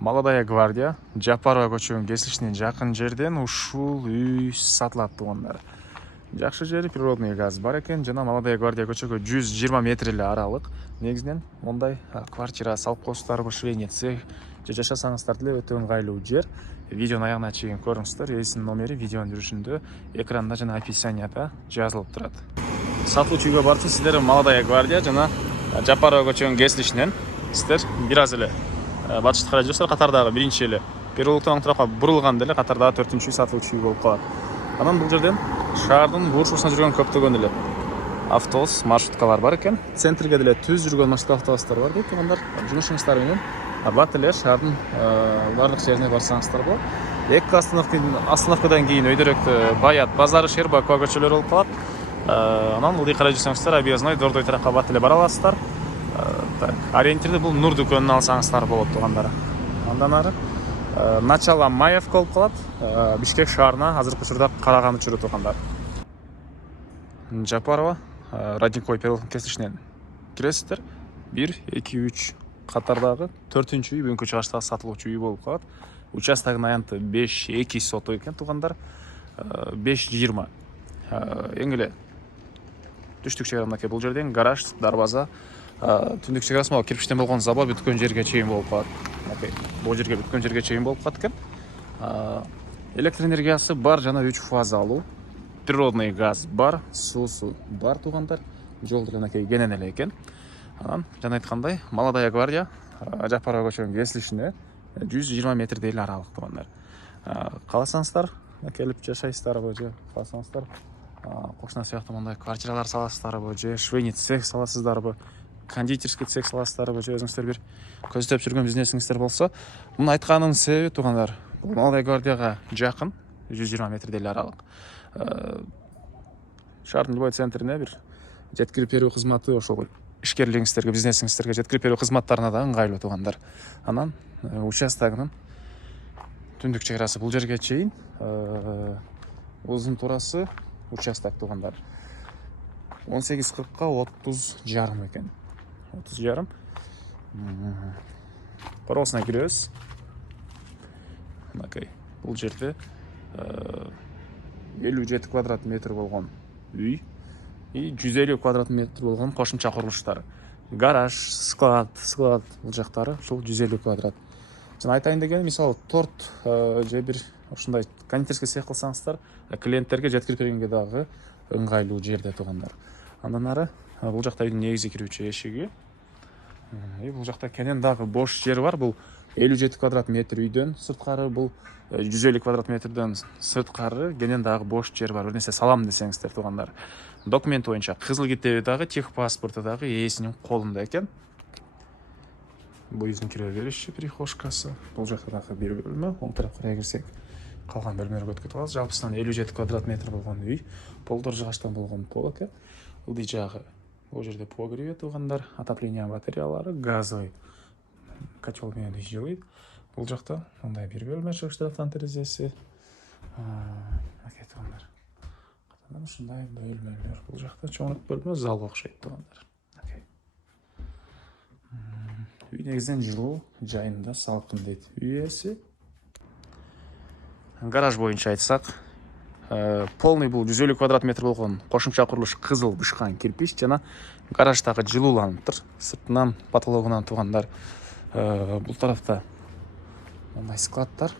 Молодая гвардия, Жапарова көчөнүн кесилишине жакын жерден ушул үй сатылат туугандар. Жакшы жери, природный газ бар экен жана Молодая гвардия көчөгө 120 метр эле аралык. Негизинен мондай квартира салып коесуздарбы, швейный цех же жашасаңыздар деле өтө ыңгайлуу жер. Видеонун аягына чейин көрүңүздөр. Эсинин номери видеонун жүрүшүндө, экранда жана описанияда жазылып турат. Сатылуучу үйгө барчу сиздер Молодая гвардия жана Жапарова көчөгүнүн кесилишинен сиздер бир аз эле батышты карай жүрсөөр, катардагы биринчи эле переулоктон оң тарапка бурулганда эле катардагы 4-үй сатылуучу үй болуп калат. Анан бул жерден шаардын бурушусуна жүргөн көптөгөн эле автобус, маршруткалар бар экен. Центрге деле түз жүргөн маршрут автобустар бар дейт туугандар. Жумушуңуздар менен бат эле шаардын бардык жерине барсаңыздар болот. Эки остановкадан кийин өйдөрөктө Баят базары, Шербакова көчөлөрү болуп калат. Анан ылдый карай жүрсөңүздөр Объездной, Дордой тарапка бат эле бара аласыздар. Ориентирди бул Нур дүкөнүн алсаңыздар болот туугандар. Андан ары начало Маевка болуп калат. Бишкек шаарына азыркы учурда караган учуру туугандар. Жапарова Радниковый переулоктун кесилишинен киресиздер. 1, 2, 3 катардагы 4-үй бүгүнкү чыгыштагы сатылуучу үй болуп калат. Участогунун аянты 5-2 соту экен туугандар. 5-20. Эң эле түштүк чегара мынакей бул жерден гараж, дарбаза, түндүк чегарасы могу кирпичтен болгон забор бүткөн жерге чейин болуп калат. Мынакей бул жерге бүткөн жерге чейин болуп калат экен. Электр энергиясы бар жана 3 фазалуу. Природный газ бар, суусу бар туугандар. Жол деле мынакей кенен эле экен. Анан жана айткандай, Молодая гвардия Жапарова көчөнүн кесилишине 120 метрдей эле аралык туугандар. Кааласаңыздар келип жашайсыздарбы же кааласаңыздар кошуна сыяктуу мындай квартиралар саласыздарбы же швейный цех саласыздарбы, кондитерский цех саласыздарбы же өзүңүздөр бир көздөп жүргөн бизнесиңиздер болсо, муну айтканымдын себеби туугандар, бул Молодая гвардияга жакын 120 метрдей эле аралык. Шаардын любой центрине бир жеткирип берүү кызматы, ошол ишкерлигиңиздерге, бизнесиңиздерге жеткирип берүү кызматтарына да ыңгайлуу туугандар. Анан участогунун түндүк чегарасы бул жерге чейин, узун турасы участок туугандар 18-40-ка 30,5 экен. 30,5. Коросуна киребиз. Мынакей бул жерде 57 квадрат метр болгон үй и 150 квадрат метр болгон кошумча курулуштар. Гараж, склад бул жактары ушул 150 квадрат. Жана айтайын дегеним, мисалы торт же бир ушундай кондитерский цех кылсаңыздар, клиенттерге жеткирип бергенге дагы ыңгайлуу жерде туугандар. Андан ары бул жакта үйдүн негизи кирүүчү эшиги. Бул жакта кенен дагы бош жер бар. Бул 57 квадрат метр үйдөн сырткары, бул 150 квадрат метрден сырткары кенен дагы бош жер бар. Бир нерсе салам десеңиздер туугандар. Документ боюнча кызыл китеби дагы, техпаспорту дагы ээсинин колунда экен. Бул үйдүн кире бериши, прихожкасы. Бул жакта дагы бир бөлмө. Оң тарапка карай кирсек, калган бөлмөлөргө өтүп калабыз. Жалпысынан 57 квадрат метр болгон үй. Полдор жыгачтан болгон пол экен. Ылдый жагы бул жерде погреб туугандар, отопление батареялары, газовый котел менен үй жылыйт. Бул жакта мындай бир бөлмө, чыгыш тараптан терезеси. Мынакей туугандар. Катардан ушундай бөлмөлөр. Бул жакта чоңураак бөлмө, залга окшойт туугандар. Үй негизинен жылуу жайында салкын дейт үй ээси. Гараж боюнча айтсак, полный бул 150 квадрат метр болгон кошумча курулуш кызыл бышкан кирпич жана гараж дагы жылууланып тур. Сыртынан потологунан туугандар. Бул тарафта мындай складтар.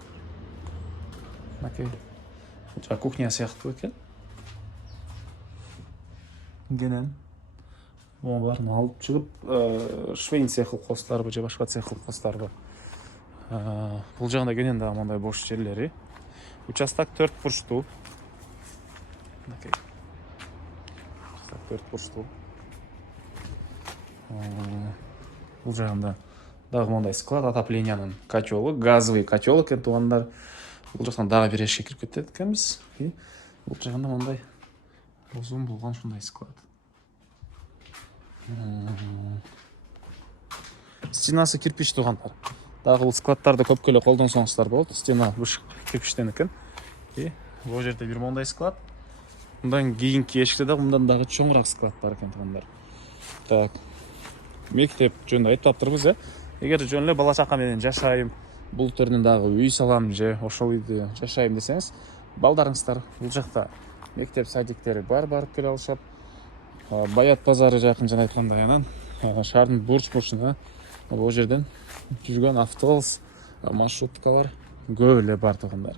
Мынакей кухня сыяктуу экен. Кенен барын алып чыгып, швейный цех кылып коесуздарбы же башка цех кылып коесуздарбы. Бул жагында кенен дагы мындай бош жерлери. Участок 4 бурчтуу. Мынакей. Участок 4 бурчтуу. Бул жагында дагы мындай склад, отоплениянын котелу, газовый котел экен туугандар. Бул жактан дагы бир эшикке кирип кетет экенбиз. Бул жагында мындай узун болгон ушундай склад. Стенасы кирпич туугандар. Дагы бул складтарды көпкө эле колдонсоңуздар болот. Стена кирпичтен экен. Бул жерде бир мондай склад. Мындан кийинки эшикте дагы мындан дагы чоңураак склад бар экен туугандар. Так. Мектеп жөнүндө айтып таптырбыз, Эгер жөн эле бала чака менен жашайм, бул төрүнөн дагы үй салам же ошол үйдө жашайм десеңиз, балдарыңыздар бул жакта мектеп садиктери бар, барып келе алышат. Баят базары жакын жана айткандай, анан шаардын бурч-бурчуна бул жерден жүргөн автобус, маршруткалар көп эле бар туугандар.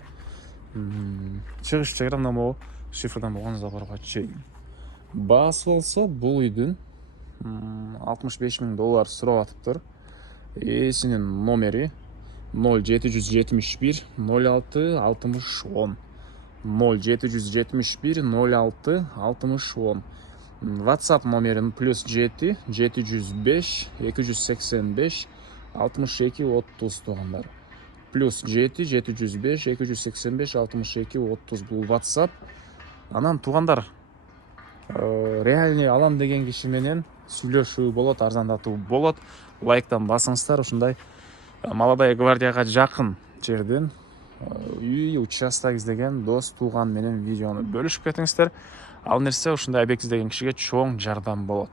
Чыгыш чыгарам могу шифрдан болгонуңузду барга чейин. Баасы болсо бул үйдүн $65,000 сурап атыптыр. Ээсинин номери 0771 06 60 10. 0771 06 60 10. WhatsApp номерин +7 705 285 62 30 туугандар. +7 705 285 62 30 бул WhatsApp. Анан туугандар, реальный алам деген киши менен сүйлөшүү болот, арзандатуу болот. Лайктан басыңыздар, ушундай Молодая гвардияга жакын жерден үй, участок издеген дос тууган менен видеону бөлүшүп кетиңиздер. Ал нерсе ушундай объект издеген кишиге чоң жардам болот.